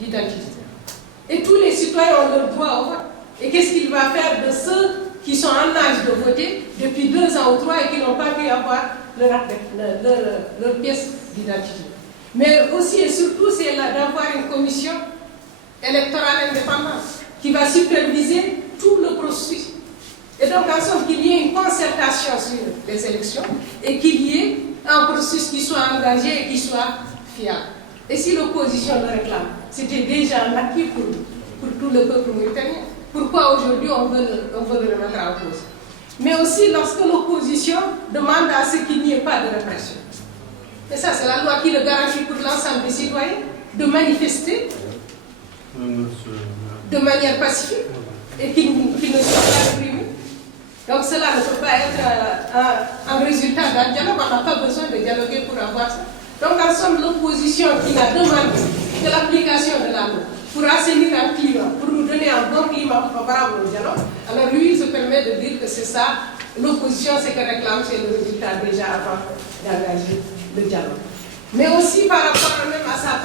d'identité. Et tous les citoyens ont leur droit au vote. Et qu'est-ce qu'il va faire de ceux qui sont en âge de voter depuis 2 ans ou 3 et qui n'ont pas pu avoir leur pièce d'identité? Mais aussi et surtout, c'est d'avoir une commission électorale indépendante qui va superviser tout le processus. Et donc, en somme, qu'il y ait une concertation sur les élections et qu'il y ait un processus qui soit engagé et qui soit fiable. Et si l'opposition le réclame, c'était déjà un acquis pour tout le peuple mauritanien. Pourquoi aujourd'hui on veut le remettre en cause? Mais aussi lorsque l'opposition demande à ce qu'il n'y ait pas de répression. Et ça, c'est la loi qui le garantit pour l'ensemble des citoyens de manifester de manière pacifique et qui ne soit pas réprimé. Donc cela ne peut pas être un résultat d'un dialogue. On n'a pas besoin de dialoguer pour avoir ça. Donc en somme, l'opposition qui a demandé de l'application de la loi pour assainir un climat, pour nous donner un bon climat favorable au dialogue, alors lui, il se permet de dire que c'est ça, l'opposition, c'est que réclame, c'est le résultat déjà avant d'engager le dialogue. Mais aussi par rapport même à sa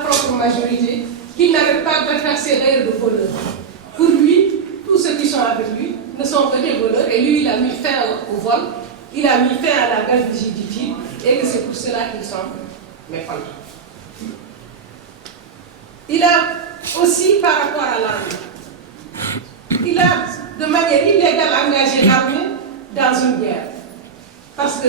propre majorité, qu'il n'arrête pas de faire ses rêves de voleurs. Pour lui, tous ceux qui sont avec lui ne sont que des voleurs, et lui, il a mis fin au vol, il a mis fin à la gaspille du type, et que c'est pour cela qu'ils sont mécontents. Il a aussi, par rapport à l'armée, il a de manière illégale engagé l'armée dans une guerre. Parce que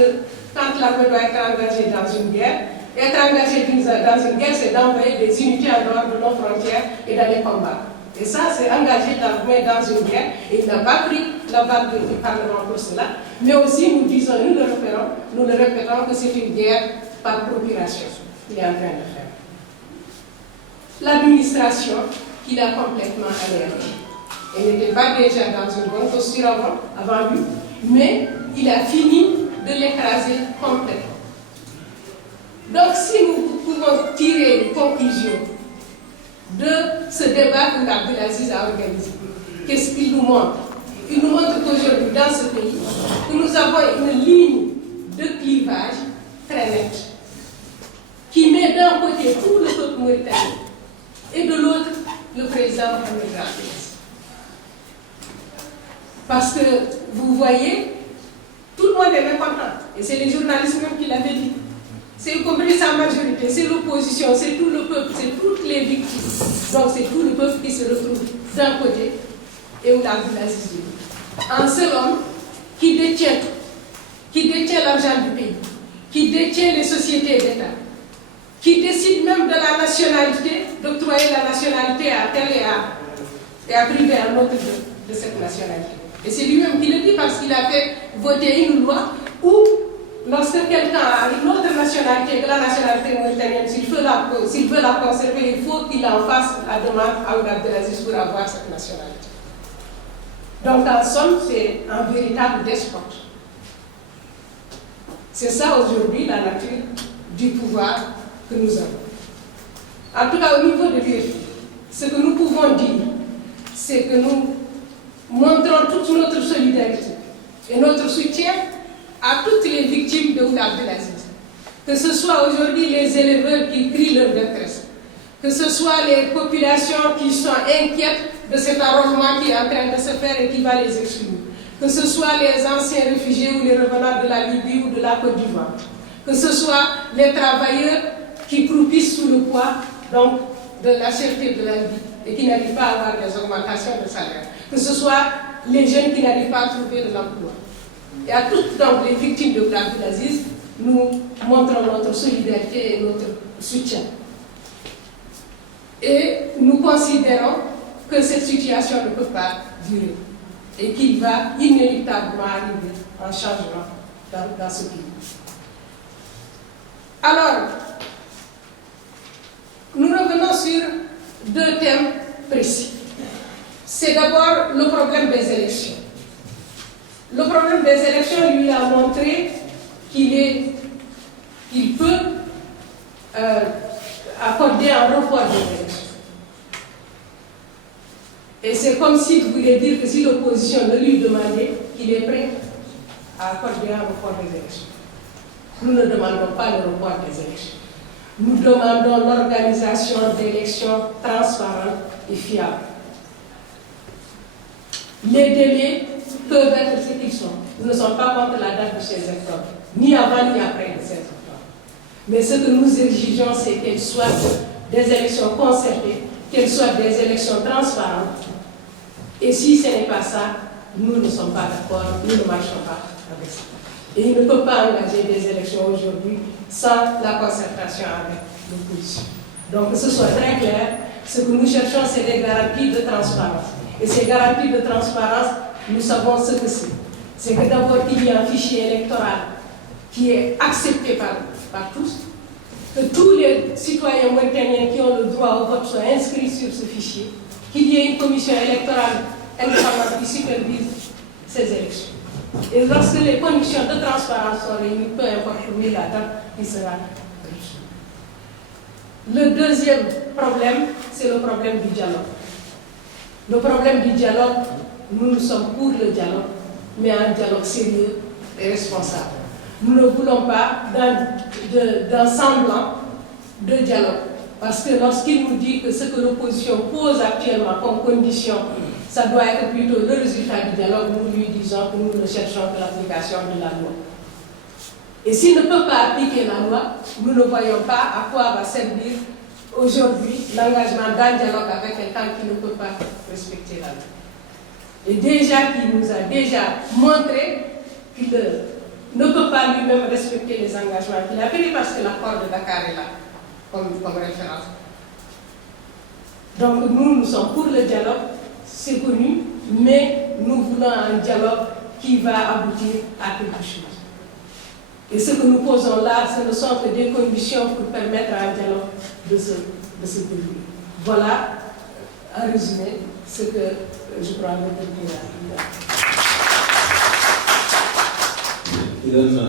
quand l'armée doit être engagée dans une guerre, être engagé dans une guerre, c'est d'envoyer des unités en dehors de nos frontières et d'aller combattre. Et ça, c'est engager l'armée dans une guerre, et il n'a pas pris la balle du Parlement pour cela. Mais aussi, nous disons, nous le répétons que c'est une guerre par procuration qu'il est en train de faire. L'administration qu'il a complètement anéantie. Elle n'était pas déjà dans une bonne posture avant lui, mais il a fini de l'écraser complètement. Donc, si nous pouvons tirer une conclusion de ce débat que Abdelaziz a organisé, qu'est-ce qu'il nous montre? Il nous montre qu'aujourd'hui, dans ce pays, que nous avons une ligne de clivage très nette, qui met d'un côté tout le peuple mauritanien et de l'autre le président Mohamed Rafet. Parce que, vous voyez, tout le monde est mécontent. Et c'est les journalistes même qui l'avaient dit. C'est y compris sa majorité, c'est l'opposition, c'est tout le peuple, c'est toutes les victimes. Donc c'est tout le peuple qui se retrouve d'un côté et où Abdelaziz dit. Un seul homme qui détient l'argent du pays, qui détient les sociétés d'État, qui décide même de la nationalité, d'octroyer la nationalité à tel et à priver un autre de cette nationalité. Et c'est lui-même qui le dit parce qu'il a fait voter une loi où, lorsque quelqu'un a une autre nationalité que la nationalité mauritanienne, s'il veut la conserver, il faut qu'il en fasse la demande à Abdelaziz pour avoir cette nationalité. Donc en somme, c'est un véritable despote. C'est ça aujourd'hui la nature du pouvoir que nous avons. En tout cas, au niveau de l'UEF, ce que nous pouvons dire, c'est que nous montrons toute notre solidarité et notre soutien à toutes les victimes de Abdelaziz. Que ce soit aujourd'hui les éleveurs qui crient leur détresse, que ce soit les populations qui sont inquiètes de cet enrôlement qui est en train de se faire et qui va les exclure, que ce soit les anciens réfugiés ou les revenants de la Libye ou de la Côte d'Ivoire, que ce soit les travailleurs qui croupissent sous le poids donc, de la cherté de la vie et qui n'arrivent pas à avoir des augmentations de salaire, que ce soit les jeunes qui n'arrivent pas à trouver de l'emploi. Et à toutes donc, les victimes de Abdelaziz, nous montrons notre solidarité et notre soutien. Et nous considérons que cette situation ne peut pas durer et qu'il va inéluctablement arriver un changement dans ce pays. Alors, nous revenons sur 2 thèmes précis. C'est d'abord le problème des élections. Le problème des élections lui a montré qu'il peut accorder un report des élections. Et c'est comme s'il voulait dire que si l'opposition ne lui demandait, qu'il est prêt à accorder un report des élections. Nous ne demandons pas le report des élections. nous demandons l'organisation d'élections transparentes et fiables. Les délais peuvent être ce qu'ils sont. Nous ne sommes pas contre la date du 16 octobre, ni avant ni après le 16 octobre. Mais ce que nous exigeons, c'est qu'elles soient des élections concertées, qu'elles soient des élections transparentes. Et si ce n'est pas ça, nous ne sommes pas d'accord, nous ne marchons pas avec ça. Et il ne peut pas engager des élections aujourd'hui sans la concertation avec l'opposition. Donc que ce soit très clair, ce que nous cherchons, c'est des garanties de transparence. Et ces garanties de transparence, nous savons ce que c'est. C'est que d'abord qu'il y ait un fichier électoral qui est accepté par tous, que tous les citoyens mauritaniens qui ont le droit au vote soient inscrits sur ce fichier, qu'il y ait une commission électorale indépendante qui supervise ces élections. Et lorsque les conditions de transparence sont réunies, peu importe où la date qui sera réunie. Le deuxième problème, c'est le problème du dialogue. Le problème du dialogue, nous sommes pour le dialogue, mais un dialogue sérieux et responsable. Nous ne voulons pas d'un semblant de dialogue. Parce que lorsqu'il nous dit que ce que l'opposition pose actuellement comme condition, ça doit être plutôt le résultat du dialogue, nous lui disons que nous ne cherchons que l'application de la loi. Et s'il ne peut pas appliquer la loi, nous ne voyons pas à quoi va servir aujourd'hui l'engagement d'un dialogue avec quelqu'un qui ne peut pas respecter la loi. Et déjà, qui nous a déjà montré qu'il ne peut pas lui-même respecter les engagements qu'il a pris parce que l'accord de Dakar est là comme référence. Donc nous sommes pour le dialogue, c'est connu, mais nous voulons un dialogue qui va aboutir à quelque chose. Et ce que nous posons là, ce ne sont que des conditions pour permettre à un dialogue de se dérouler. Voilà, en résumé, ce que je crois me dire.